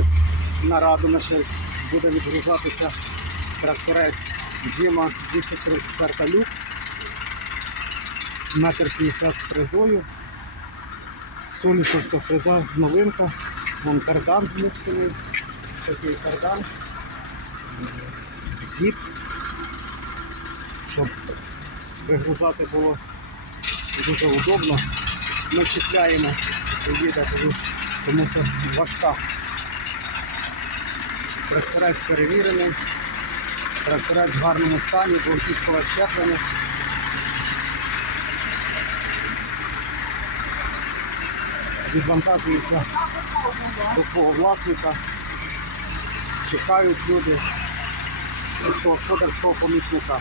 Ось на Радонежі буде відгружатися тракторець Джима 244 люкс. Метр 50 з фрезою. Сулішевська фреза новинка. Вон кардан зміщений. Такий кардан. Зіп. Щоб вигружати було дуже удобно. Ми чіпляємо їде, тому що важка. Тракторець перевірений. Тракторець в гарному стані, болтівкове щеплення. Відвантажується до свого власника. Чекають люди сільськогосподарського помічника.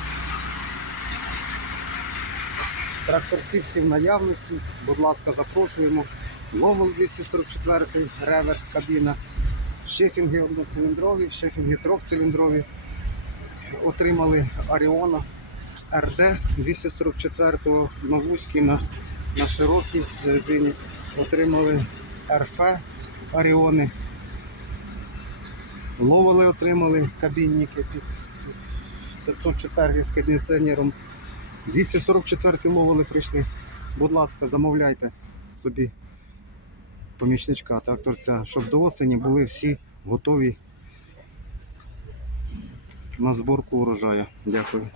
Тракторці всі в наявності. Будь ласка, запрошуємо. Ловел 244, реверс, кабіна, шефінги одноциліндрові, шефінги трьохциліндрові. Отримали Аріона РД 244 на вузькій, на, на широкій резині. Отримали РФ Аріони. Ловели отримали кабінники під 504 з кондиціонером. 244 ловили прийшли. Будь ласка, замовляйте собі помічничка тракторця, щоб до осені були всі готові на зборку урожаю. Дякую.